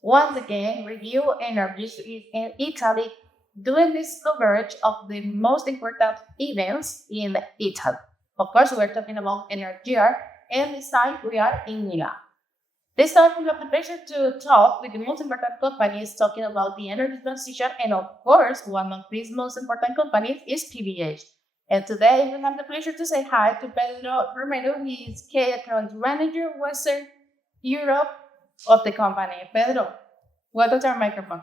Once again, review Energyear in Italy doing this coverage of the most important events in Italy. Of course, we're talking about Energyear, and this time we are in Milan. This time we have the pleasure to talk with the most important companies talking about the energy transition, and of course, one of these most important companies is PVH. And today we have the pleasure to say hi to Pedro Romero. He is Key Account Manager, Western Europe of the company. Pedro, welcome to our microphone.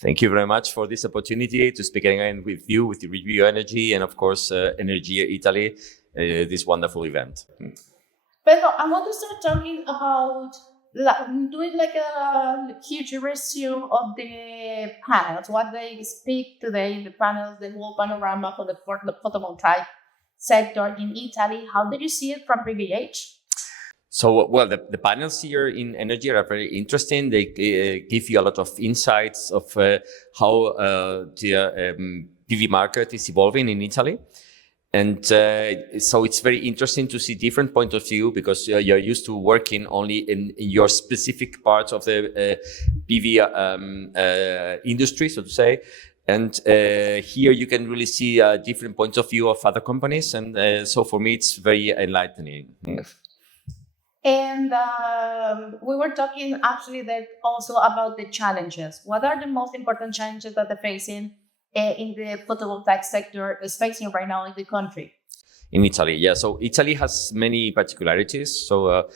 Thank you very much for this opportunity to speak again with you, with the Review Energy, and of course, Energyear Italy, this wonderful event. Pedro, I want to start talking about doing like a huge resume of the panels, what they speak today in the panels, the whole panorama for the photovoltaic sector in Italy. How did you see it from PVH? So, well, the panels here in Energy are very interesting. They give you a lot of insights of how the PV market is evolving in Italy. And so it's very interesting to see different point of view because you're used to working only in your specific parts of the PV industry, so to say. And here you can really see different points of view of other companies. And so for me, it's very enlightening. And we were talking actually that also about the challenges. What are the most important challenges that they're facing in the photovoltaic sector is facing right now in the country? In Italy, yeah. So Italy has many particularities. So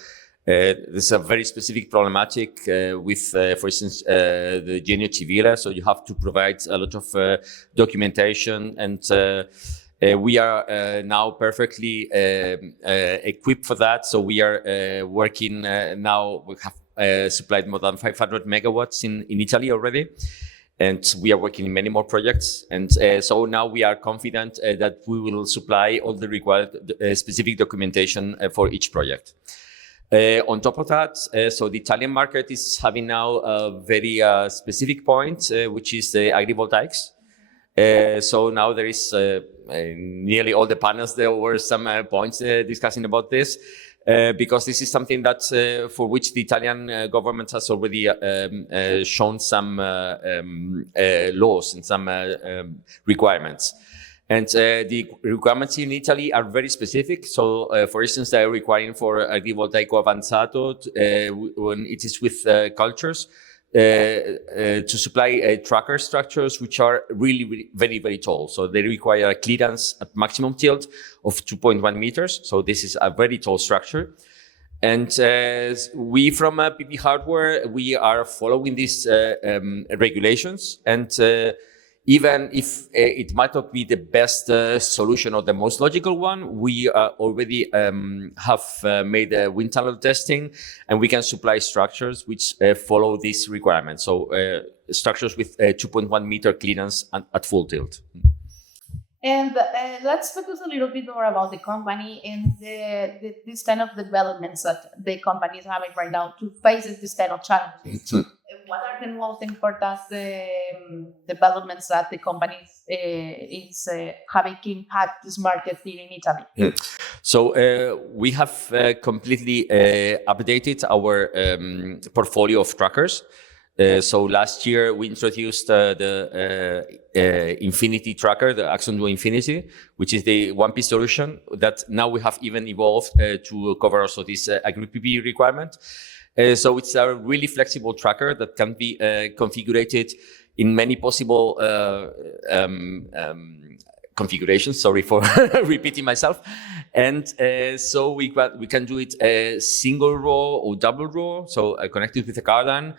there's a very specific problematic with, for instance, the Genio Civile. So you have to provide a lot of documentation and we are now perfectly equipped for that. So we are working now, we have supplied more than 500 megawatts in Italy already. And we are working in many more projects. And so now we are confident that we will supply all the required specific documentation for each project. On top of that, so the Italian market is having now a very specific point, which is the agrivoltaics. So now there is nearly all the panels. There were some points discussing about this because this is something that for which the Italian government has already shown some laws and some requirements. And the requirements in Italy are very specific. So, for instance, they are requiring for agrivoltaico avanzato when it is with cultures. To supply tracker structures which are really very, very tall. So they require a clearance at maximum tilt of 2.1 meters. So this is a very tall structure. And we from PV Hardware, we are following these regulations. And even if it might not be the best solution or the most logical one, we already have made a wind tunnel testing and we can supply structures which follow this requirement. So structures with 2.1 meter clearance at full tilt. And let's focus a little bit more about the company and this kind of developments that the company is having right now to face this kind of challenges. What are the most important developments that the company is having impact this market here in Italy? So we have completely updated our portfolio of trackers. So last year we introduced the Infinity tracker, the Axon Duo Infinity, which is the one-piece solution that now we have even evolved to cover also this agri-PV requirement. So it's a really flexible tracker that can be configured in many possible configurations. Sorry for repeating myself. And so we can do it single row or double row. So connected with a cardan,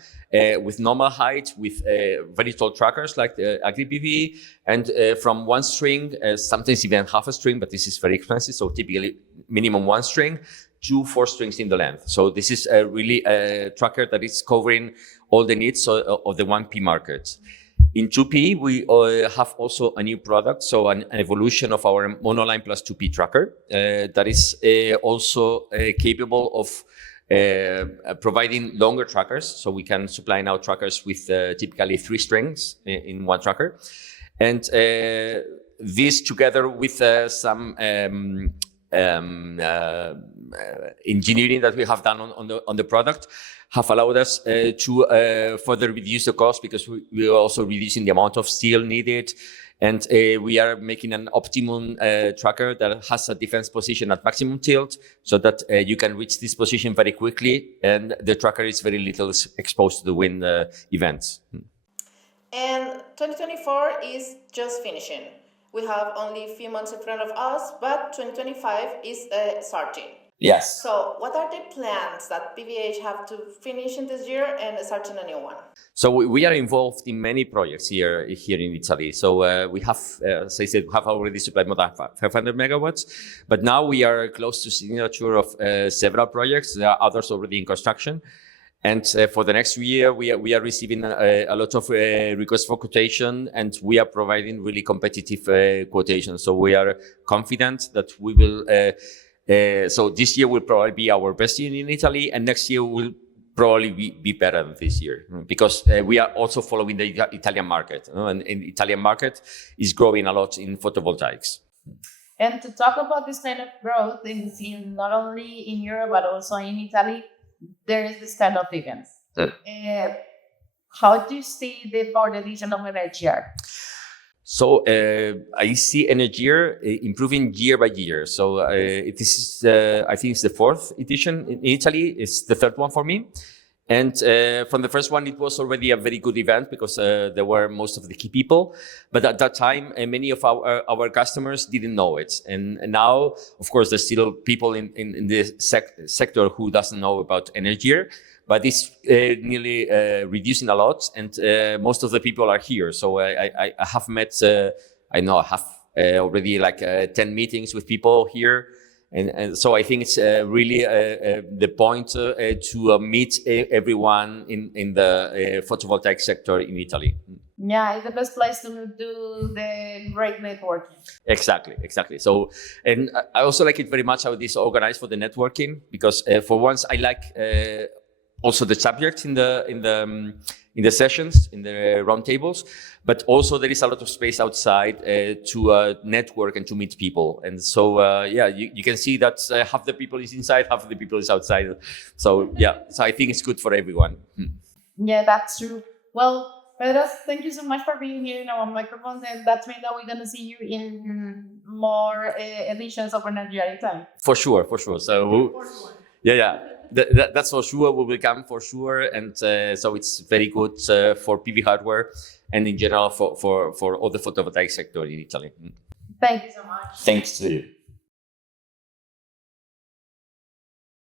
with normal height, with very tall trackers like the agri-PV, and from one string, sometimes even half a string, but this is very expensive. So typically minimum one string to 4 strings in the length. So this is really a tracker that is covering all the needs of the 1P market. In 2P, we have also a new product, so an evolution of our monoline plus 2P tracker that is also capable of providing longer trackers. So we can supply now trackers with typically 3 strings in one tracker. And this together with some engineering that we have done on the product have allowed us to further reduce the cost, because we are also reducing the amount of steel needed. And we are making an optimum tracker that has a defense position at maximum tilt, so that you can reach this position very quickly, and the tracker is very little exposed to the wind events. And 2024 is just finishing. We have only a few months in front of us, but 2025 is starting. Yes. So what are the plans that PVH have to finish in this year and starting a new one? So we are involved in many projects here in Italy. So we have, as I said, we have already supplied more than 500 megawatts, but now we are close to signature of several projects. There are others already in construction. And for the next year, we are receiving a lot of requests for quotation, and we are providing really competitive quotations. So we are confident that we will. So this year will probably be our best year in Italy, and next year will probably be better than this year, because we are also following the Italian market, and the Italian market is growing a lot in photovoltaics. And to talk about this kind of growth in not only in Europe but also in Italy, there is this kind of events. How do you see the fourth edition of Energyear? So I see Energyear improving year by year. So this is, I think it's the fourth edition in Italy. It's the third one for me. And from the first one, it was already a very good event, because there were most of the key people. But at that time, many of our customers didn't know it. And now, of course, there's still people in the sector who doesn't know about Energyear. But it's nearly reducing a lot, and most of the people are here. So I have met, I have already like 10 meetings with people here. And so I think it's really the point to meet everyone in the photovoltaic sector in Italy. Yeah, it's the best place to do the great networking. Exactly. So, and I also like it very much how it is organized for the networking, because for once I like also the subject in the sessions, in the roundtables, but also there is a lot of space outside to network and to meet people. And so, you can see that half the people is inside, half the people is outside. So, so I think it's good for everyone. Yeah, that's true. Well, Pedro, thank you so much for being here in our microphone. And that means that we're going to see you in more editions of Energy Italia. For sure. So, that's for sure. We will come for sure. And so it's very good for PV hardware and in general for all the photovoltaic sector in Italy. Thank you so much. Thanks to you.